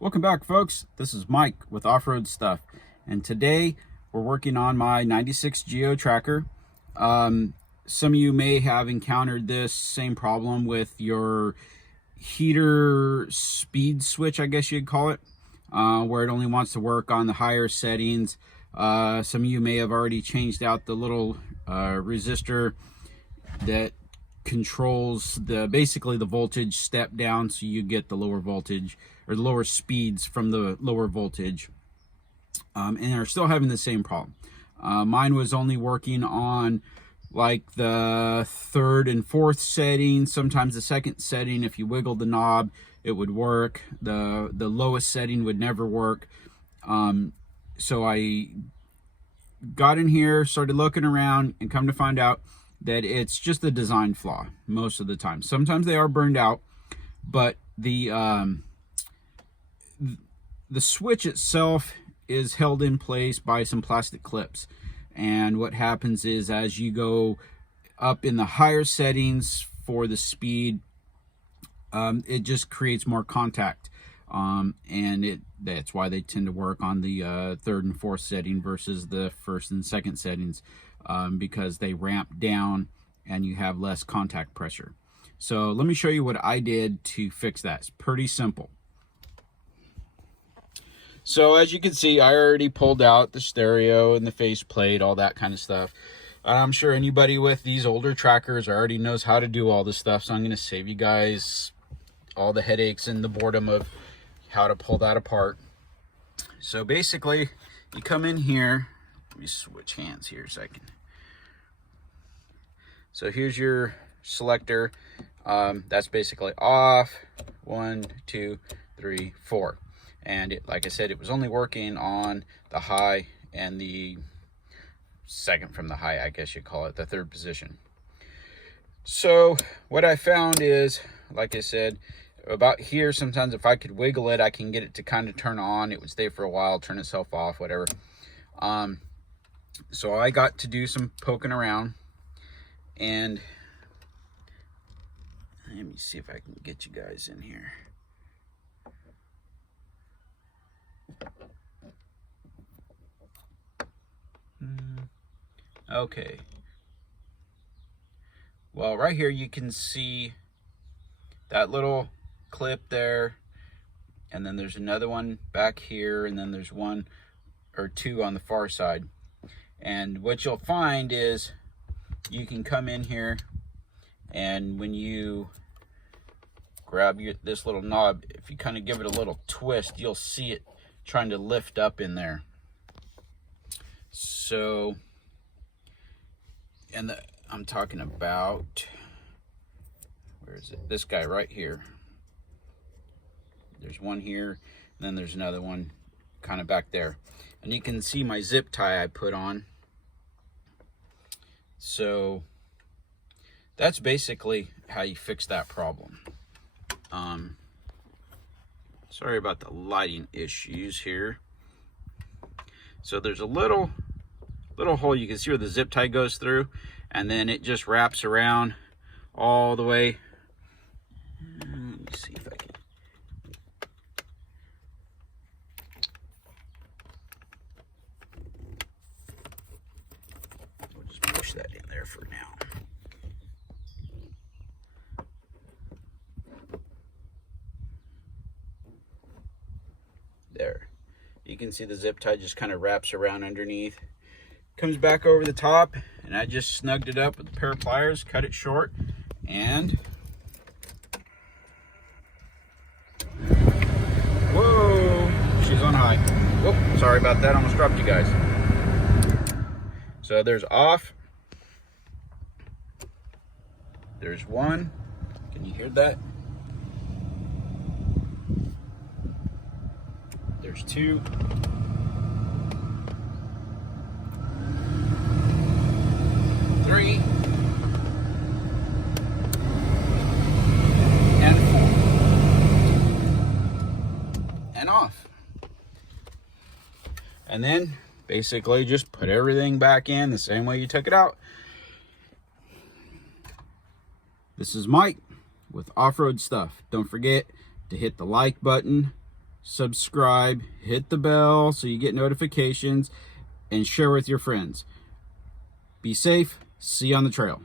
Welcome back, folks. This is Mike with Off-Road Stuff, and today we're working on my 96 Geo Tracker. Some of you may have encountered this same problem with your heater speed switch, I guess you'd call it, where it only wants to work on the higher settings. Some of you may have already changed out the little resistor that controls basically the voltage step down, so you get the lower voltage or the lower speeds from the lower voltage, and are still having the same problem. Mine was only working on like the third and fourth setting, sometimes the second setting. If you wiggled the knob, it would work. The lowest setting would never work. So I got in here, started looking around, and come to find out that it's just a design flaw most of the time. Sometimes they are burned out, but the switch itself is held in place by some plastic clips. And what happens is, as you go up in the higher settings for the speed, it just creates more contact. And that's why they tend to work on the third and fourth setting versus the first and second settings, because they ramp down and you have less contact pressure. So let me show you what I did to fix that. It's pretty simple. So as you can see, I already pulled out the stereo and the faceplate, all that kind of stuff. I'm sure anybody with these older trackers already knows how to do all this stuff, so I'm going to save you guys all the headaches and the boredom of how to pull that apart. So basically, you come in here. Let me switch hands here a second. So here's your selector. That's basically off. 1, 2, 3, 4. And like I said, it was only working on the high and the second from the high, I guess you call it, the third position. So what I found is, like I said, about here, sometimes if I could wiggle it, I can get it to kind of turn on. It would stay for a while, turn itself off, whatever. So I got to do some poking around, and let me see if I can get you guys in here. Okay. Well, right here you can see that little clip there, and then there's another one back here, and then there's one or two on the far side. And what you'll find is you can come in here, and when you grab this little knob, if you kind of give it a little twist, you'll see it trying to lift up in there. So, and I'm talking about, where is it? This guy right here. There's one here, and then there's another one kind of back there. And you can see my zip tie I put on. So that's basically how you fix that problem. Sorry about the lighting issues here. So there's a little hole, you can see where the zip tie goes through, and then it just wraps around all the way. Let me see if I can. We'll just push that in there for now. There. You can see the zip tie just kind of wraps around underneath. Comes back over the top, and I just snugged it up with a pair of pliers, cut it short, and whoa, she's on high. Whoop, sorry about that, almost dropped you guys. So there's off. There's one. Can you hear that? There's 2. And 4. And off. And then basically just put everything back in the same way you took it out. This is Mike with Off-Road Stuff. Don't forget to hit the like button, subscribe, hit the bell so you get notifications, and share with your friends. Be safe. See you on the trail.